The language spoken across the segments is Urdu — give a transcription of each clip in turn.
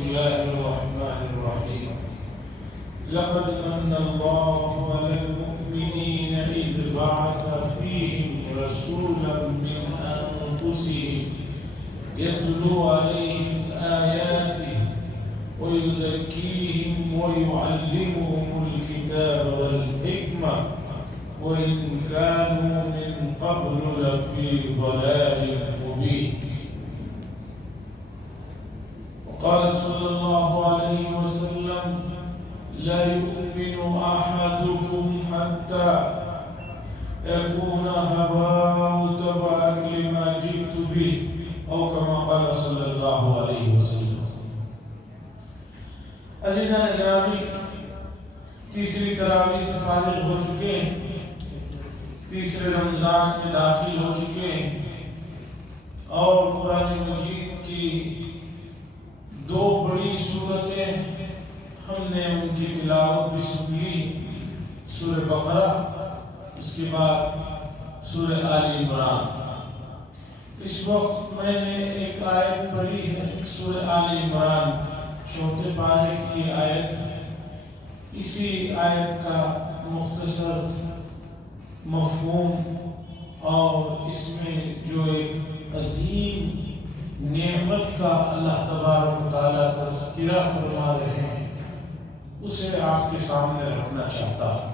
الله الرحمن الرحيم لقد من الله على المؤمنين إذ بعث فيهم رسولا من أنفسهم يتلو عليهم آياته ويزكيهم ويعلمهم الكتاب والحكمة وإن كانوا من قبل لفي ضلال مبين. وقال صلى الله عليه وسلم: لا يؤمن أحدكم حتى يكون هواه تبعا لما جئت به، أو كما قال صلی اللہ علیہ وسلم. عزیزان گرامی، تیسری تراویح سے فارغ ہو چکے ہیں، تیسرے رمضان میں داخل ہو چکے ہیں، اور قرآن مجید کی دو بڑی سورتیں ہم نے ان کی تلاوت بھی سن لی، سورہ بقرہ، اس کے بعد سورہ آل عمران. اس وقت میں نے ایک آیت پڑھی ہے، سورہ آل عمران، چوتھے پارے کی آیت. اسی آیت کا مختصر مفہوم اور اس میں جو ایک عظیم نعمت کا اللہ تبارک و تعالیٰ تذکرہ فرما رہے ہیں، اسے آپ کے سامنے رکھنا چاہتا ہوں.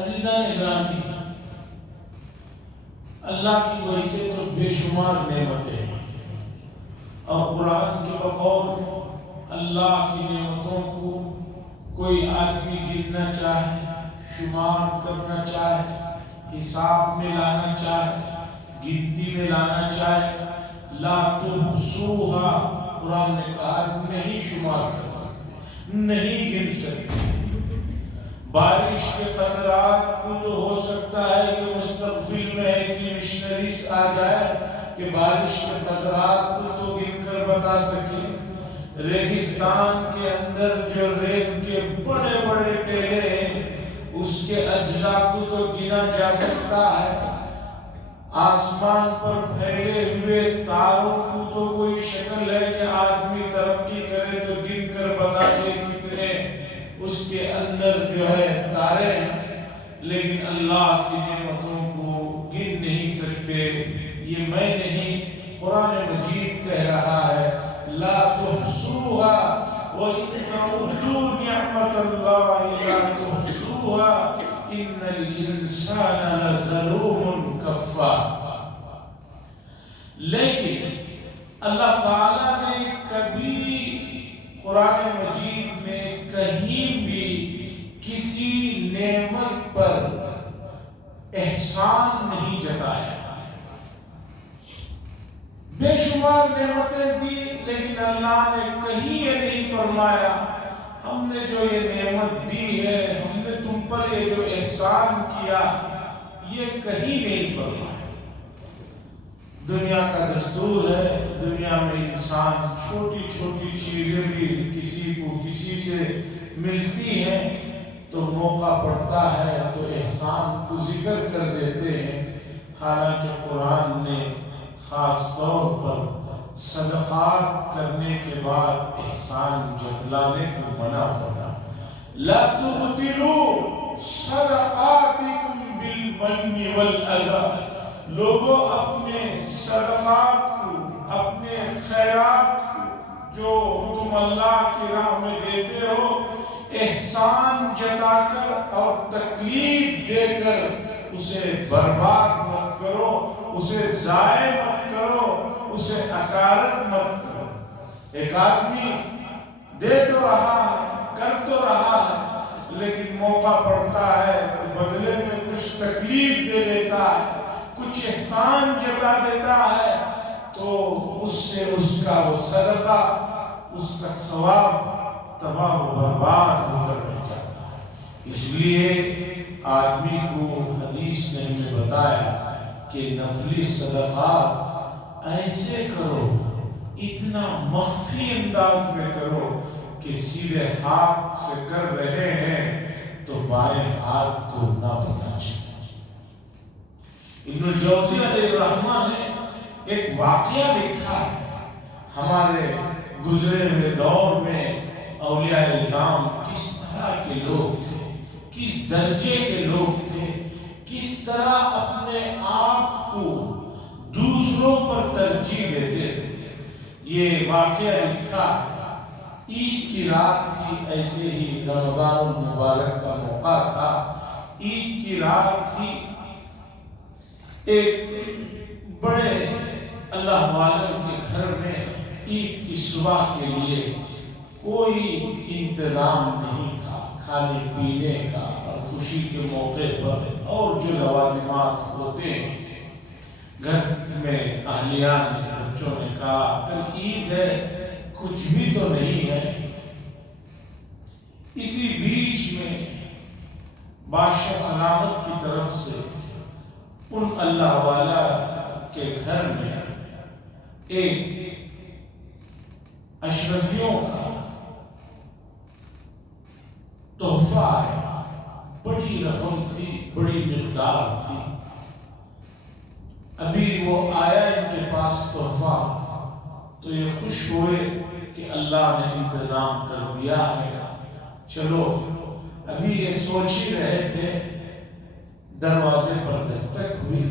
عزیزان گرامی، اللہ کی ویسے تو بے شمار نعمتیں ہیں، اور قرآن کے بقول اللہ کی نعمتوں کو کوئی آدمی گننا چاہے، شمار کرنا چاہے، حساب میں لانا چاہے، گنتی میں لانا چاہے، لا تحصوها، قرآن نے کہا نہیں شمار کر سکتے، نہیں گن سکتے. بارش کے قطرات کو تو ہو سکتا ہے کہ مستقبل میں ایسی مشنریز آ جائے کہ بارش کے قطرات کو تو گن کر بتا سکے. ریگستان کے اندر جو ریت کے بڑے بڑے ٹیلے ہیں، اس کے اجزاء کو تو گنا جا سکتا ہے. آسمان پر پھیلے ہوئے تاروں کو تو کوئی شکل ہے کہ آدمی ترقی کرے تو گن کر بتا دے کتنے اس کے اندر جو ہے تارے ہیں، لیکن اللہ کی نعمتوں کو گن نہیں سکتے. یہ میں نہیں، قرآن مجید کہہ رہا ہے لا تحصوها وَإِن تَعُدُّوا نِعْمَةَ اللَّهِ لَا تُحْصُوهَا إِنَّ الْإِنسَانَ لَظَلُومٌ كَفَّارٌ. لیکن اللہ تعالیٰ نے کبھی قرآن مجید میں کہیں بھی کسی نعمت پر احسان نہیں جتایا. بے شمار نعمتیں دی، لیکن اللہ نے کہیں یہ نہیں فرمایا ہم نے جو یہ نعمت دی ہے، ہم نے تم پر یہ جو احسان کیا، یہ کہیں نہیں فرمایا. دنیا کا دستور ہے، دنیا میں انسان چھوٹی چھوٹی چیزیں بھی کسی کو کسی سے ملتی ہیں تو موقع پڑتا ہے تو احسان کو ذکر کر دیتے ہیں. حالانکہ قرآن نے خاص طور پر صدقات کرنے کے بعد احسان جتلانے کو منع فرمایا. لا تبطلوا صدقاتکم بالمن والأذى. لوگوں اپنے صدقات کو، اپنے خیرات کو جو تم اللہ کی راہ میں دیتے ہو، احسان جتا کر اور تکلیف دے کر اسے برباد مت کرو، اسے ضائع مت کرو، اسے اکارت مت کرو. ایک آدمی دے تو رہا ہے، کر تو رہا ہے، لیکن موقع پڑتا ہے تو بدلے میں کچھ تکلیف دے دیتا ہے، کچھ احسان جتا دیتا ہے، تو اس سے اس کا وہ صدقہ، اس کا ثواب تباہ و برباد ہو کر رہ جاتا ہے. اس لیے آدمی کو حدیث نے ہمیں بتایا کہ نفلی صدقات ایسے کرو، اتنا مخفی انداز میں کرو کہ سیدھے ہاتھ سے کر رہے ہیں تو بائیں ہاتھ کو نہ پتہ چلے. ابن الجوزی علیہ الرحمہ نے ایک واقعہ لکھا ہے. ہمارے گزرے ہوئے دور میں اولیاء اعظام کس طرح کے لوگ تھے، کس درجے کے لوگ تھے، کس طرح اپنے آپ کو دوسروں پر ترجیح دیتے تھے۔ یہ واقعہ لکھا ہے، عید کی رات تھی، ایسے ہی رمضان المبارک کا موقع تھا، عید کی رات تھی، ایک بڑے اللہ والوں کے گھر میں عید کی صبح کے لیے کوئی انتظام نہیں تھا کھانے پینے کا، اور خوشی کے موقع پر اور جو لوازمات ہوتے ہیں گھر میں اہلیہ نے، بچوں نے کہا کل عید ہے، کچھ بھی تو نہیں ہے۔ اسی بیچ میں بادشاہ سلامت کی طرف سے ان اللہ والا کے گھر میں ایک اشرفیوں کا تحفہ آیا، بڑی رقم تھی، بڑی مقدار تھی۔ ابھی وہ آیا ان کے پاس تحفہ، تو یہ خوش ہوئے کہ اللہ نے انتظام کر دیا ہے، چلو۔ ابھی یہ سوچ ہی رہے تھے، دروازے پر دستک ہوئی،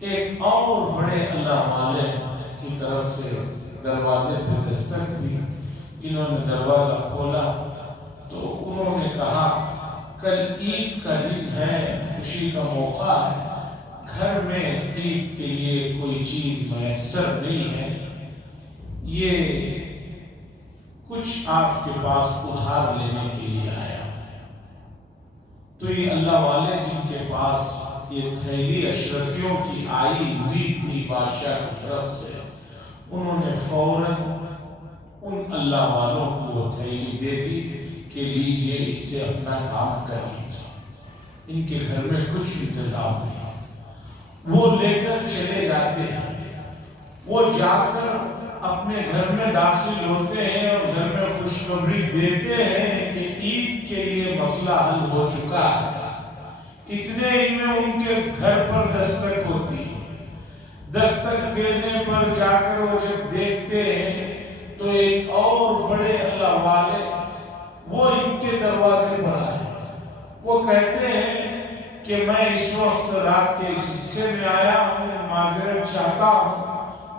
ایک اور بڑے اللہ والے کی طرف سے دروازے پر دستک ہوئی۔ انہوں نے دروازہ کھولا تو انہوں نے کہا کل عید کا دن ہے، خوشی کا موقع ہے، گھر میں عید کے لیے کوئی چیز میسر نہیں ہے، یہ کچھ آپ کے پاس ادھار لینے کے لیے آیا۔ تو یہ اللہ والے جن کے پاس یہ تھیلی اشرفیوں کی آئی ہوئی تھی بادشاہ کی طرف سے، انہوں نے فوراً ان اللہ والوں کو وہ تھیلی دے دی کہ لیجئے، اس سے اپنا کام کر لیجئے، ان کے گھر میں کچھ انتظام نہیں۔ وہ لے کر چلے جاتے ہیں، وہ جا کر اپنے گھر میں داخل ہوتے ہیں اور گھر میں خوشخبری دیتے ہیں کہ عید کے لیے مسئلہ حل ہو چکا ہے۔ اتنے ہی میں ان کے گھر پر دستک ہوتی ہے، دستک دینے پر جا کر وہ جب دیکھتے ہیں تو ایک اور بڑے اللہ والے وہ ان کے دروازے پر آئے، وہ کہتے ہیں کہ میں اس وقت رات کے اس حصے میں آیا ہوں، معذرت چاہتا ہوں،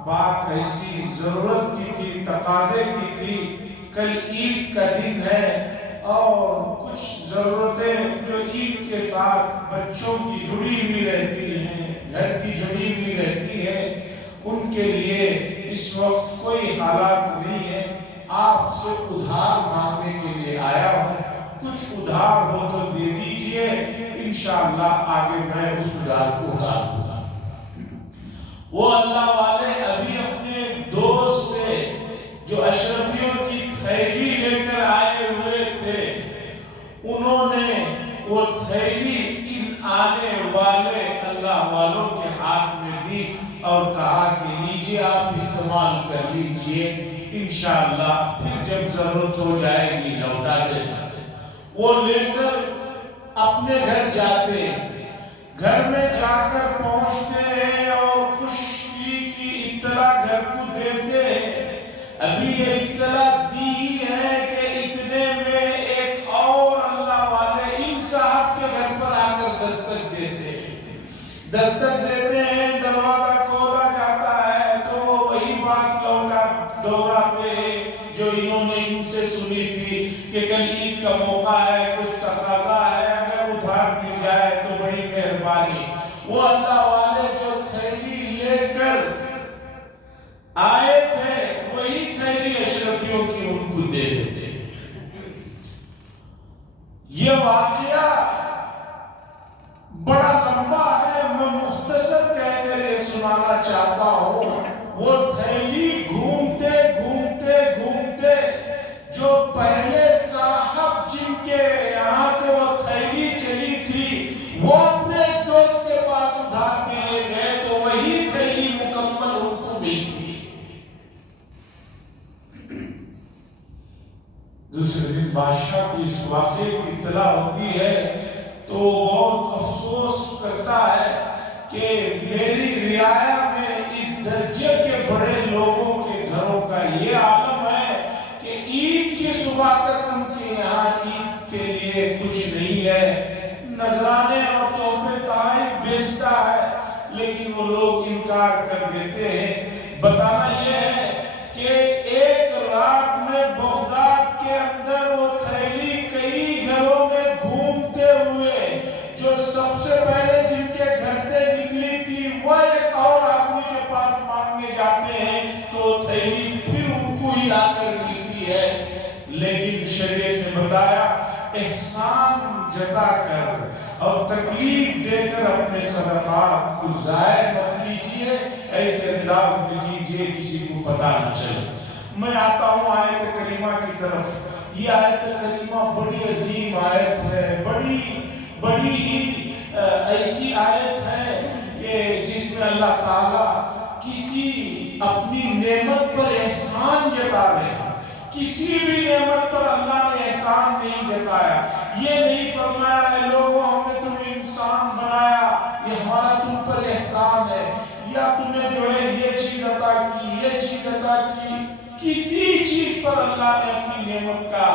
بات ایسی ضرورت کی تھی، تقاضے کی تھی، کل عید کا دن ہے اور کچھ ضرورتیں جو عید کے ساتھ بچوں کی جڑی ہوئی رہتی ہیں، گھر کی جڑی ہوئی رہتی ہے، ان کے لیے اس وقت کوئی حالات نہیں ہے، آپ سے ادھار مانگنے کے لیے آیا ہوں، کچھ ادھار ہو تو دے دیجئے، انشاءاللہ آگے میں اس ادھار کو اتار دوں گا۔ وہ اللہ والے ابھی اپنے دوست سے جو اشرفیوں کی تھیلی لے کر آئے ہوئے تھے، انہوں نے وہ تھیلی ان آنے والے اللہ والوں کے ہاتھ میں دی اور کہا کہ لیجئے، آپ استعمال کر لیجئے، انشاءاللہ پھر جب ضرورت ہو جائے گی لوٹا دینا۔ وہ لے کر اپنے گھر جاتے ہیں، گھر میں جا کر پہنچتے ہیں اور خوشی کی اطلاع گھر کو دیتے ہیں۔ ابھی یہ اطلاع دی ہے کہ اتنے میں ایک اور اللہ والے ان صاحب کے گھر پر آ کر دستک دیتے ہیں، دستک دیتے ہیں، دروازہ کھولا جاتا ہے تو وہ وہی بات لوٹا دہراتے ہیں جو انہوں نے ان سے سنی تھی کہ کل عید کا موقع ہے، کچھ تقاضا ہے، اگر ادھار مل جائے تو بڑی مہربانی۔ وہ اللہ والے جو تھیلی لے کر آئے تھے وہی تھیلی اشرفیوں کی ان کو دے دیتے۔ یہ واقعہ بڑا لمبا ہے، میں مختصر کہہ کر یہ سنانا چاہتا ہوں۔ وہ تھیلی گھومتے گھومتے گھومتے جو پہلے صاحب جن کے یہاں سے وہ تھیلی چلی تھی وہ اپنے ایک دوست کے پاس ادھار کے لیے گئے تو وہی تھیلی مکمل ان کو ملتی۔ دوسرے دن بادشاہ کو اس واقعے کی اطلاع ہوتی ہے تو بہت افسوس کرتا ہے کہ میری رعایا میں اس درجے کے بڑے لوگوں کے گھروں کا یہ عالم صبح تک ان کے یہاں عید کے لیے کچھ نہیں ہے، نذرانے اور تحفے تحائف بیچتا ہے، لیکن وہ لوگ انکار کر دیتے ہیں۔ بتانا یہ ہے کہ ایک رات میں بغداد کے اندر وہ تھیلی کئی گھروں میں گھومتے ہوئے، جو سب سے پہلے جن کے گھر سے نکلی تھی وہ ایک اور آدمی کے پاس مانگنے جاتے ہیں تو وہ تھیلی پھر ان کو ہی آ کر ملتی ہے۔ لیکن شریعت نے بتایا احسان جتا کر اور تکلیف دے کر اپنے صدقات کو ضائع مت کیجیے، ایسے انداز میں کیجیے کسی کو پتہ نہ چلے۔ میں آتا ہوں آیت کریمہ کی طرف۔ یہ آیت کریمہ بڑی عظیم آیت ہے، بڑی ایسی آیت ہے کہ جس میں اللہ تعالیٰ کسی اپنی نعمت پر احسان جتا رہے ہیں۔ کسی بھی نعمت پر اللہ نے احسان نہیں جتایا، یہ نہیں فرمایا اے لوگوں ہم نے تمہیں انسان بنایا یہ ہمارا تم پر احسان ہے، یا تمہیں جو ہے یہ چیز عطا کی یہ چیز عطا کی۔ کسی چیز پر اللہ نے اپنی نعمت کا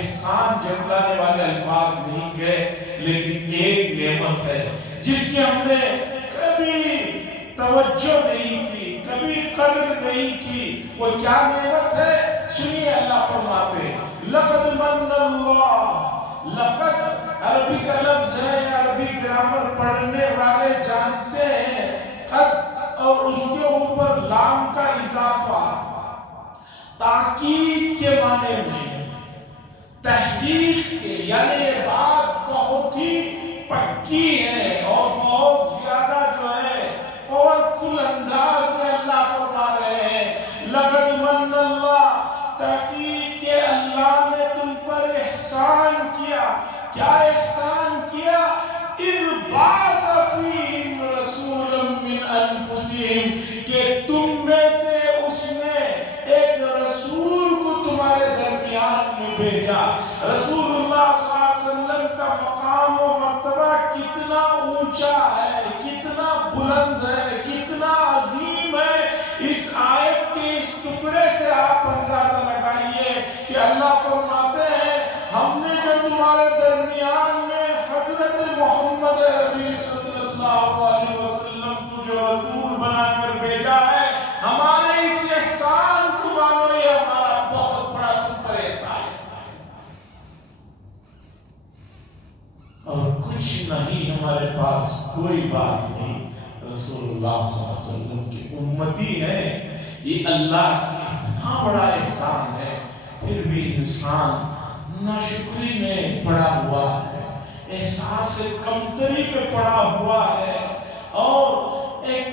احسان جتلانے والے الفاظ نہیں کہے، لیکن ایک نعمت ہے جس کی ہم نے کبھی توجہ نہیں کی، کبھی قدر نہیں کی۔ وہ کیا نعمت ہے؟ سنیے اللہ فرماتے ہیں لقد من اللہ، لقد عربی کا لفظ ہے، عربی گرامر پڑھنے والے جانتے ہیں قد اور اس کے اوپر لام کا اضافہ تاکید کے معنی میں، تحقیق کے، یعنی یہ بات بہت ہی پکی ہے اور بہت زیادہ جو ہے پاورفل انداز میں اللہ فرما رہے ہیں لقد من اللہ، تحقیق کہ اللہ نے تم پر احسان کیا۔ کیا احسان کیا؟ اذ بعث فیہم رسولا من انفسہم، کہ تم میں سے اس نے ایک رسول کو تمہارے درمیان میں بھیجا۔ رسول اللہ صلی اللہ علیہ وسلم کا مقام و مرتبہ کتنا اونچا ہے، کتنا بلند ہے، کتنا عظیم ہے، اس آیت کے اس ٹکڑے سے آپ اندازہ لگائیے کہ اللہ فرماتے ہیں ہم نے جو تمہارے درمیان میں حضرت محمد عربی صلی اللہ علیہ وسلم کو جو رسول بنا کر بھیجا ہے، ہمارے اس احسان کو مانو، یہ ہمارا بہت بڑا تم پر احسان ہے۔ اور کچھ نہیں، ہمارے پاس کوئی بات نہیں، رسول اللہ صلی اللہ علیہ وسلم کی امتی ہے، یہ اللہ کا اتنا بڑا احسان ہے، پھر بھی انسان ناشکری میں پڑا ہوا ہے، احساس کمتری میں پڑا ہوا ہے، اور ایک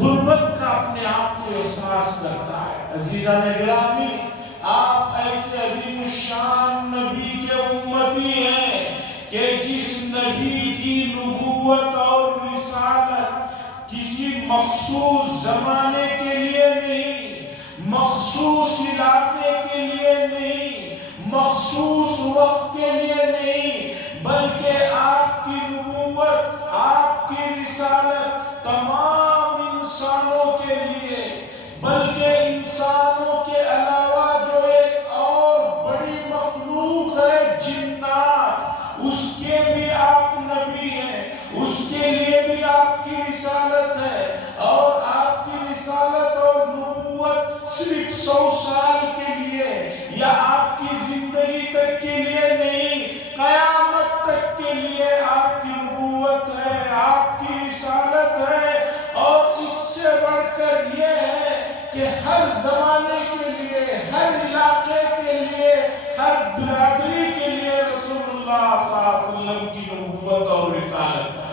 غربت کا اپنے آپ کو احساس کرتا ہے۔ عزیزان گرامی، آپ ایسے عظیم الشان نبی کے امتی ہیں کہ جس نبی کی نبوت اور رسالت کسی مخصوص زمانے کے لیے نہیں، مخصوص علاقے کے لیے نہیں، مخصوص وقت کے لیے نہیں، بلکہ آپ کی نبوت، آپ کی رسالت تمام انسانوں کے لیے، بلکہ انسانوں کے علاوہ جو ایک اور بڑی مخلوق ہے جنات، اس کے بھی آپ نبی ہیں، اس کے لیے بھی آپ کی رسالت ہے، اور آپ کی رسالت اور نبوت صرف 100 سال کے لیے یا آپ کی زندگی تک کے لیے نہیں، قیامت تک کے لیے آپ کی نبوت ہے، آپ کی رسالت ہے، اور اس سے بڑھ کر یہ ہے کہ ہر زمانے کے لیے، ہر علاقے کے لیے، ہر برادری کے لیے رسول اللہ صلی اللہ علیہ وسلم کی نبوت اور رسالت ہے۔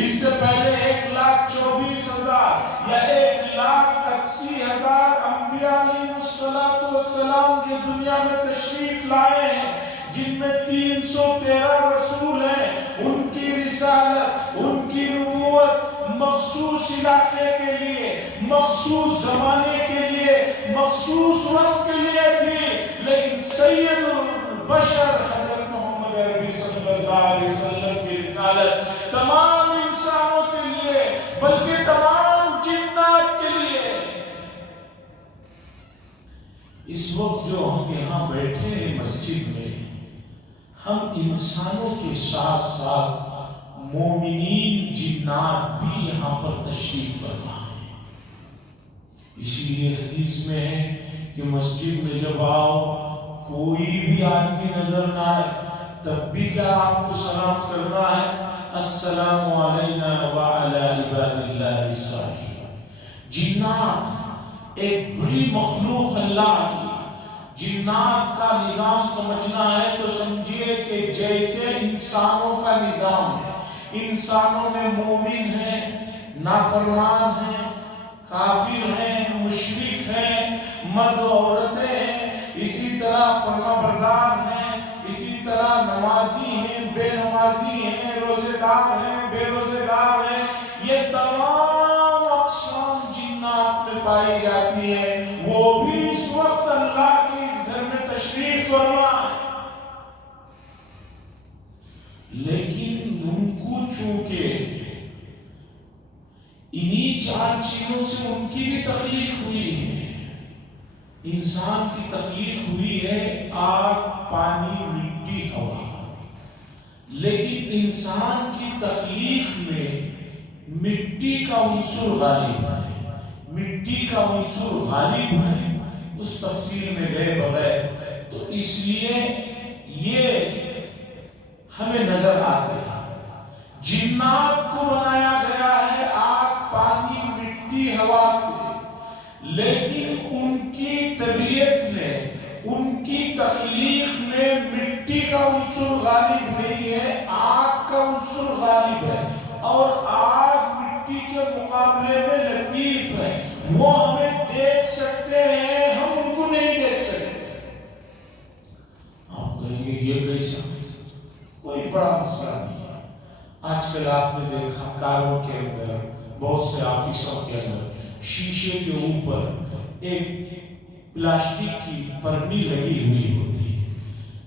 اس سے پہلے 1,24,000 یا 1,80,000 انبیاء علیہ السلام جو دنیا میں تشریف لائے ہیں، جن میں 313 رسول ہیں، ان کی رسالت، ان کی نبوت مخصوص علاقے کے لیے، مخصوص زمانے کے لیے، مخصوص وقت کے لیے تھی، لیکن سید البشر حضرت محمد عربی صلی اللہ علیہ وسلم کی رسالت تمام انسانوں کے لیے، بلکہ تمام جنات کے لیے۔ اس وقت جو ہم یہاں بیٹھے ہیں مسجد میں، ہم انسانوں کے ساتھ ساتھ مومنین جنات بھی یہاں پر تشریف فرما ہے۔ اسی لیے حدیث میں ہے کہ مسجد میں جب آؤ کوئی بھی آدمی نظر نہ آئے تب بھی کیا آپ کو سلام کرنا ہے، السلام علینا وعلی عباد اللہ الصالحین۔ جنات ایک بڑی مخلوق اللہ کی، جنات کا نظام سمجھنا ہے تو سمجھیے کہ جیسے انسانوں کا نظام ہے، انسانوں میں مومن ہیں، نافرمان ہیں، کافر ہیں، مشرک ہیں، مرد و عورتیں ہیں، اسی طرح فرما بردار ہیں، اسی طرح نمازی ہیں، بے نمازی ہیں، روزے دار ہیں، بے روزے دار ہیں، یہ تمام اقسام جنات میں پائی جاتی ہے۔ وہ بھی اس وقت اللہ کے اس گھر میں تشریف فرما ہے، لیکن ان کو چونکہ انہی چار چیزوں سے ان کی بھی تخلیق ہوئی ہے۔ انسان کی تخلیق ہوئی ہے آگ، پانی، مٹی، ہوا، لیکن انسان کی تخلیق میں مٹی کا عنصر غالب ہے، مٹی کا عنصر غالب ہے، اس تفصیل میں گئے بغیر تو اس لیے یہ ہمیں نظر آتے ہیں۔ جنات کو بنایا گیا ہے آگ، پانی، مٹی، ہوا سے، لیکن ان کی طبیعت میں، ان کی تخلیق میں مٹی کا عنصر غالب نہیں ہے، آگ کا عنصر غالب ہے، اور آگ مٹی کے مقابلے میں لطیف ہے، وہ ہمیں دیکھ سکتے ہیں، ہم ان کو نہیں دیکھ سکتے۔ آپ کہیں گے یہ کیسا؟ کوئی بڑا مسئلہ نہیں ہے۔ آج کل آپ نے دیکھا کاروں کے اندر، بہت سے آفیسوں کے اندر شیشے کے اوپر ایک پلاسٹک کی پرنی لگی ہوئی ہوتی ہے،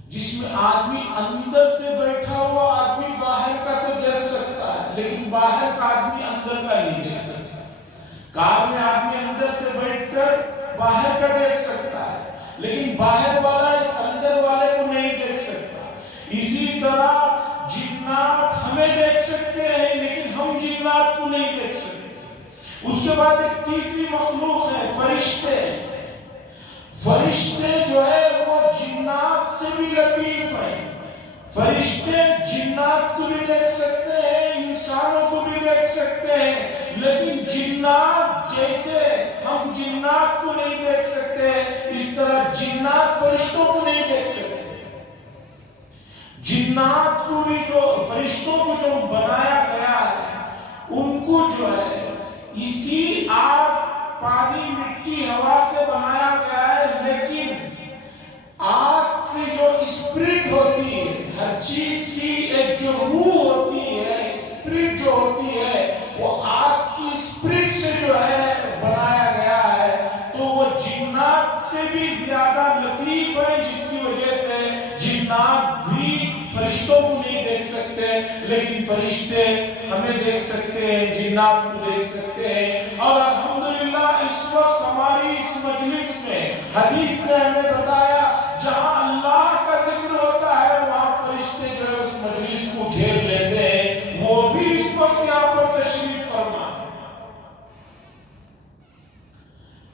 جس میں آدمی اندر سے بیٹھا ہوا آدمی باہر کا تو دیکھ سکتا ہے، لیکن باہر کا آدمی اندر کا نہیں دیکھ سکتا۔ کار میں آدمی اندر سے بیٹھ کر باہر کا دیکھ سکتا ہے، لیکن باہر والا اس اندر والے کو نہیں دیکھ سکتا۔ اسی طرح جنات ہمیں دیکھ سکتے ہیں، لیکن ہم جنات کو نہیں دیکھ سکتے۔ اس کے بعد ایک تیسری مخلوق ہے، فرشتے۔ فرشتے جو ہے وہ جنات سے بھی لطیف ہیں۔ فرشتے جنات کو بھی دیکھ سکتے ہیں، انسانوں کو بھی دیکھ سکتے ہیں، لیکن جنات جیسے ہم جنات کو نہیں دیکھ سکتے، اس طرح جنات فرشتوں کو نہیں دیکھ سکتے۔ جنات کو بھی جو فرشتوں کو جو بنایا گیا ہے، ان کو جو ہے اسی آگ، پانی، مٹی، ہوا سے بنایا گیا ہے، لیکن آگ کی جو اسپرٹ ہوتی ہے، ہر چیز کی ایک جو روح ہوتی ہے، اسپرٹ جو ہوتی ہے، وہ آگ کی اسپرٹ سے جو ہے بنایا گیا ہے، تو وہ جنات سے بھی زیادہ لطیف ہے، جس کی وجہ سے جنات بھی فرشتوں کو نہیں دیکھ سکتے، لیکن فرشتے ہمیں دیکھ سکتے ہیں، جنات کو دیکھ سکتے ہیں۔ اور الحمدللہ اس وقت ہماری اس مجلس میں حدیث نے ہمیں بتایا جہاں اللہ کا ذکر ہوتا ہے وہاں فرشتے جو ہے اس مجلس کو گھیر لیتے ہیں، وہ بھی اس وقت یہاں پر تشریف فرما ہے۔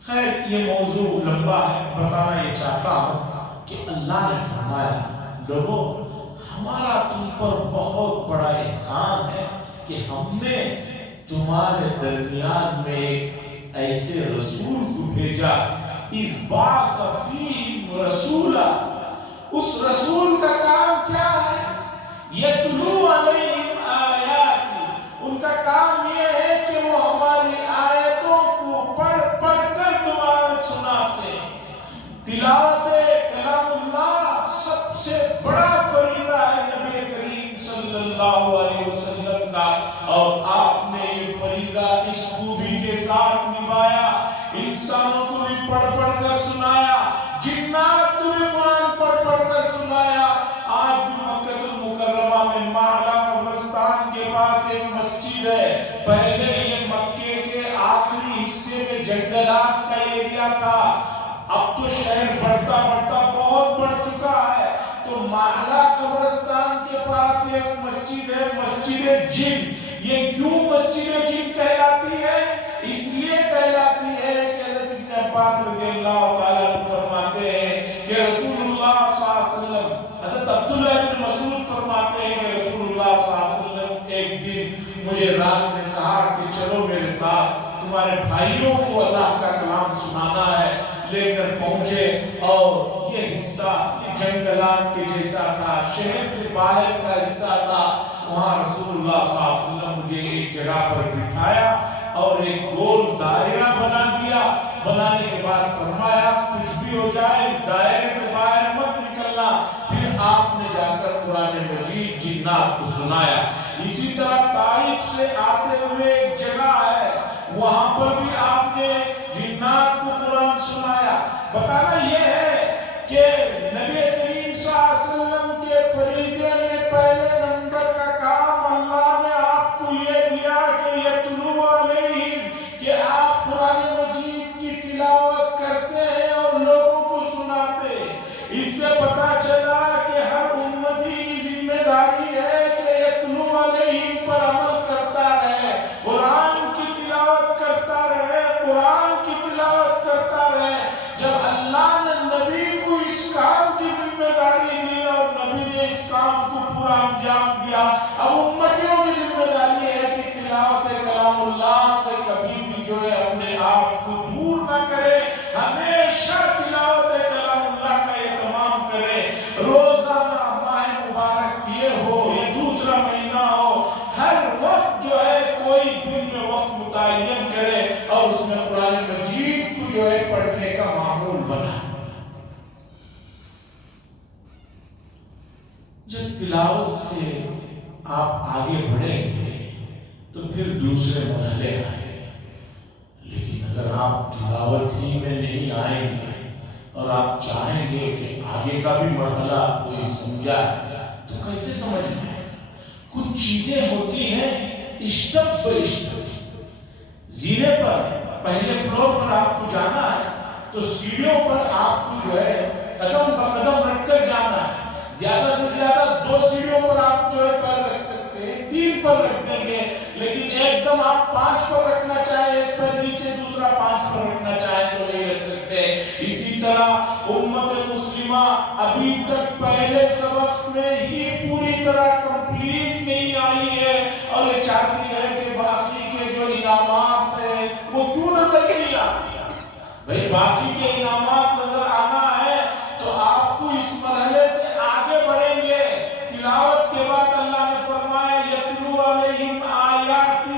خیر یہ موضوع لمبا ہے، بتانا یہ چاہتا ہوں کہ اللہ نے فرمایا لوگوں ہمارا تم پر بہت بڑا احسان ہے کہ ہم نے تمہارے درمیان میں ایک ایسے رسول کو بھیجا، اذ بعث فیہم رسولا۔ اس رسول کا کام کیا ہے؟ یتلو علیہم آیاتی، ان کا کام یہ ہے کہ وہ ہماری آیتوں کو پڑھ پڑھ کر تمہیں سناتے ہیں۔ تلاوت کلام اللہ سب سے بڑا فریضہ ہے نبی کریم صلی اللہ علیہ وسلم کا، اور آپ نے یہ فریضہ اس خوبی کے ساتھ نبھایا، انسانوں کو بھی پڑھ پڑھ کر سنایا، جنات کو بھی قرآن پڑھ پڑھ کر سنایا۔ آج بھی مکہ المکرمہ میں معلا قبرستان کے پاس ایک مسجد ہے، پہلے یہ مکے کے آخری حصے میں جنگلات کا ایریا تھا، اب تو شہر بڑھتا بڑھتا بہت بڑھ چکا ہے، تو معلا قبرستان کے پاس ایک مسجد ہے، مسجد جن۔ یہ کیوں مسجد جن کہلاتی ہے؟ اس لیے کہلاتی ہے کہ حضرت ابن عباس رضی اللہ تعالیٰ عنہ فرماتے ہیں کہ رسول اللہ صلی اللہ علیہ وسلم، حضرت عبداللہ ابن مسعود فرماتے ہیں کہ رسول اللہ صلی اللہ علیہ وسلم ایک دن مجھے رات میں کہا کہ چلو میرے ساتھ، تمہارے بھائیوں کو اللہ کا کلام سنانا ہے۔ لے کر پہنچے اور یہ حصہ جنگلات کے جیسا تھا، شہر سے باہر کا حصہ تھا۔ وہاں رسول اللہ صلی اللہ علیہ وسلم مجھے ایک جگہ پر بٹھایا اور ایک گول دائرہ بنا دیا۔ بنانے کے بعد فرمایا کچھ بھی ہو جائے اس دائرے سے باہر مت نکلنا۔ پھر آپ نے جا کر قرآن مجید جنات کو سنایا۔ اسی طرح طائف سے آتے ہوئے ایک جگہ ہے، وہاں پر بھی آپ نے جنات کو قرآن سنایا۔ بتانا یہ ہے کہ نبی کریم صلی اللہ علیہ وسلم کے فریضے میں پہلے نمبر کا کام اللہ نے آپ کو یہ دیا کہ یتلو علیہم، کہ آپ قرآن مجید کی تلاوت کرتے ہیں اور لوگوں کو سناتے ہیں۔ اس سے پتہ چلا کہ ہر امتی کی ذمہ داری ہے کہ یتلو علیہم پر عمل کرتا رہے، قرآن کی تلاوت کرتا رہے، قرآن کی تلاوت کرتا رہے۔ جب اللہ نے نبی کو اس کام کی ذمہ داری دی اور نبی نے اس کام کو پورا انجام دیا، اب امتیوں کی ذمہ داری ہے کہ تلاوت کلام اللہ سے کبھی بھی جو ہے اپنے آپ کو دور نہ کرے، ہمیشہ تلاوت کلام اللہ کا اہتمام کرے۔ روزانہ ماہ مبارک یہ ہو یا دوسرا مہینہ ہو، ہر وقت جو ہے کوئی دن میں وقت متعین کرے اور اس میں قرآن مجید کو جو ہے پڑھنے کا معمول بنا۔ جب تلاوت سے آپ آگے بڑھیں گے تو پھر دوسرے مرحلے آئیں گے، لیکن اگر آپ تلاوت ہی میں نہیں آئیں گے اور آپ چاہیں گے کہ آگے کا بھی مرحلہ کوئی سمجھائے تو کیسے سمجھ آئے گا؟ کچھ چیزیں ہوتی ہیں اسٹیپ بائی اسٹیپ۔ زینے پر پہلے فلور پر آپ کو جانا ہے تو سیڑھیوں پر آپ کو جو ہے قدم با قدم رکھ کر جانا ہے۔ زیادہ سے زیادہ 2 سیڑھیوں پر آپ جو ہے پیر رکھ سکتے ہیں، 3 پر رکھ دیں گے، لیکن ایک دم آپ 5 پر رکھنا چاہیں، ایک پر نیچے دوسرا 5 پر رکھنا چاہیں تو نہیں رکھ سکتے۔ اسی طرح امت مسلمہ ابھی تک پہلے سبق میں ہی پوری طرح کمپلیٹ نہیں آئی ہے اور یہ چاہتی ہے کہ باقی کے جو انعامات ہیں وہ کیوں نظر نہیں آتی؟ بھئی باقی کے انعامات نظر آنا ہے تو آپ کو اس مرحلے سے آگے بڑھیں گے۔ تلاوت کے بعد اللہ نے فرمایا یتلو علیہم آیاتہ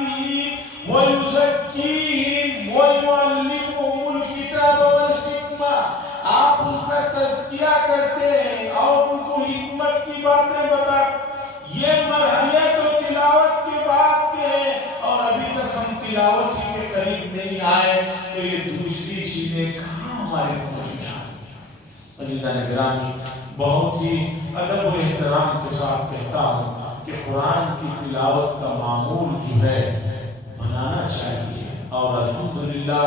ویزکیہم ویعلمہم الکتاب والحکمہ، آپ ان کا تزکیہ کرتے ہیں اور ان کو حکمت کی باتیں بتا۔ یہ مرحلے تو تلاوت کے بعد کے ہیں اور ابھی تک ہم تلاوت ہی کے قریب نہیں آئے تو یہ دوسری چیزیں کہاں ہمارے سمجھ میں آ سکتی؟ عزیزان گرامی، بہت ہی ادب و احترام کے ساتھ کہتا ہوں کہ قرآن کی تلاوت کا معمول جو ہے بنانا چاہیے، اور الحمدللہ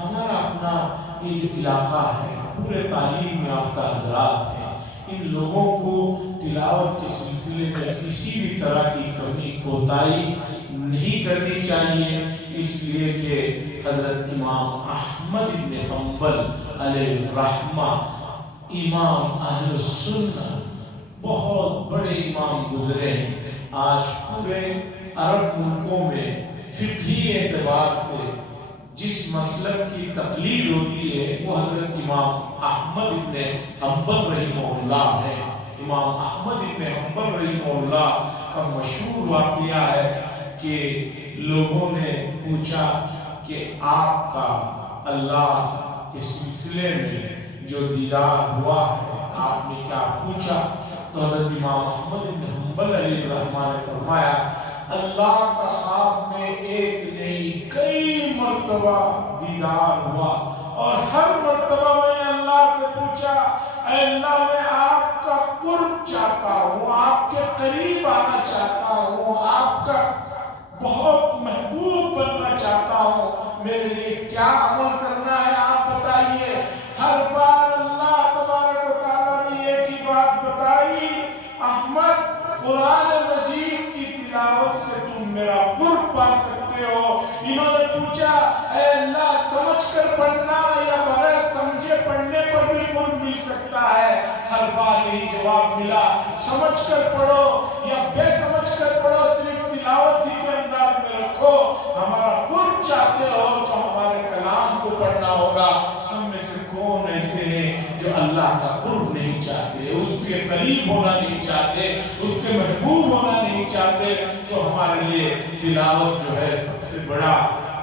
ہمارا اپنا یہ جو علاقہ ہے پورے تعلیم یافتہ حضرات ہیں، ان لوگوں کو تلاوت کے سلسلے میں کسی بھی طرح کی کمی کوتاہی نہیں کرنی چاہیے، اس لیے کہ حضرت امام احمد بن حنبل علیہ الرحمہ، امام اہل السنہ، بہت بڑے امام گزرے ہیں۔ آج پورے عرب ملکوں میں فقہی اعتبار سے جس مسلک کی تقلید ہوتی ہے وہ حضرت امام احمد بن حنبل رحمہ اللہ ہے۔ امام احمد بن حنبل رحمہ اللہ کا مشہور واقعہ ہے کہ لوگوں نے پوچھا کہ آپ کا اللہ کے سلسلے میں جو دیدار ہوا ہے آپ نے کیا پوچھا؟ تو حضرت امام احمد بن حنبل علیہ الرحمہ نے فرمایا اللہ کا خواب میں ایک نہیں کئی مرتبہ دیدار ہوا، اور ہر مرتبہ میں نے اللہ سے پوچھا اے اللہ میں آپ کا قرب چاہتا ہوں، آپ کے قریب آنا چاہتا ہوں، آپ کا بہت محبوب بننا چاہتا ہوں، میرے لیے کیا عمل کرنا ہے آپ بتائیے۔ ہر نہیں جواب ملا. سمجھ کر پڑھو یا بے سمجھ کر پڑھو، صرف تلاوت ہی کے انداز میں رکھو. ہمارا قرب چاہتے ہو تو ہمارے کلام کو پڑھنا ہوگا. ہم میں سے کون ایسے ہیں جو اللہ کا قرب نہیں چاہتے، اس کے قریب ہونا نہیں چاہتے، اس کے محبوب ہونا نہیں چاہتے؟ تو ہمارے لیے تلاوت جو ہے سب سے بڑا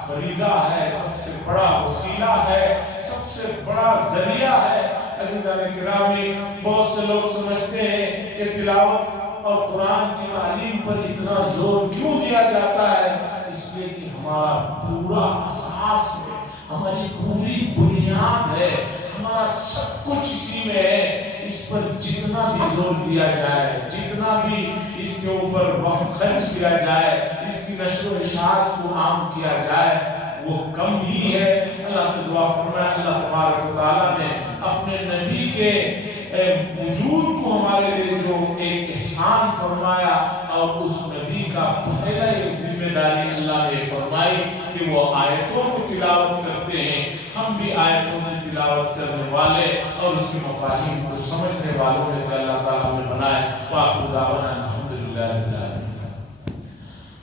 فریضہ ہے، سب سے بڑا وسیلہ ہے، سب سے بڑا ذریعہ ہے. عزیزان گرامی، بہت سے لوگ سمجھتے ہیں کہ تلاوت اور قرآن کی تعلیم پر اتنا زور کیوں دیا جاتا ہے؟ اس لیے کہ ہمارا پورا اساس ہے، ہماری پوری بنیاد ہے، ہمارا سب کچھ اسی میں ہے. اس پر جتنا بھی زور دیا جائے، جتنا بھی اس کے اوپر وقت خرچ کیا جائے، اس کی نشر و اشاعت کو عام کیا جائے، وہ کم ہی ہے. اللہ سے دعا فرمائے اللہ تبارک و تعالیٰ نے اپنے نبی کے وجود کو ہمارے لیے جو ایک احسان فرمایا، اور اس نبی کا پہلا ایک ذمہ داری اللہ نے فرمائی کہ وہ آیتوں کو تلاوت کرتے ہیں. ہم بھی آیتوں کی تلاوت کرنے والے اور اس کے مفاہیم کو سمجھنے والوں میں سے اللہ تعالیٰ ہمیں بنائے. وآخر دعوانا الحمدللہ رب العالمین.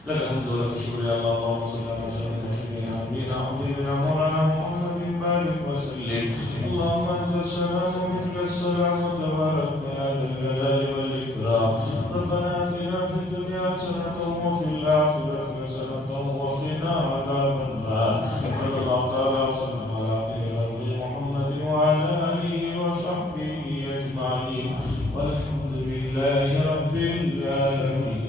لك الحمد ولك الشكر يا الله. اللهم صل على سيدنا نبينا حبيبنا مولانا محمد بارك وسلم. اللهم انت السلام ومنك السلام تبارك يا ذا الجلال والاكرام. ربنا اتنا في الدنيا حسنة وفي الاخرة حسنة وقنا عذاب النار. صلى الله تعالى وسلم على خير خلق محمد وعلى اله وصحبه اجمعين والحمد لله رب العالمين.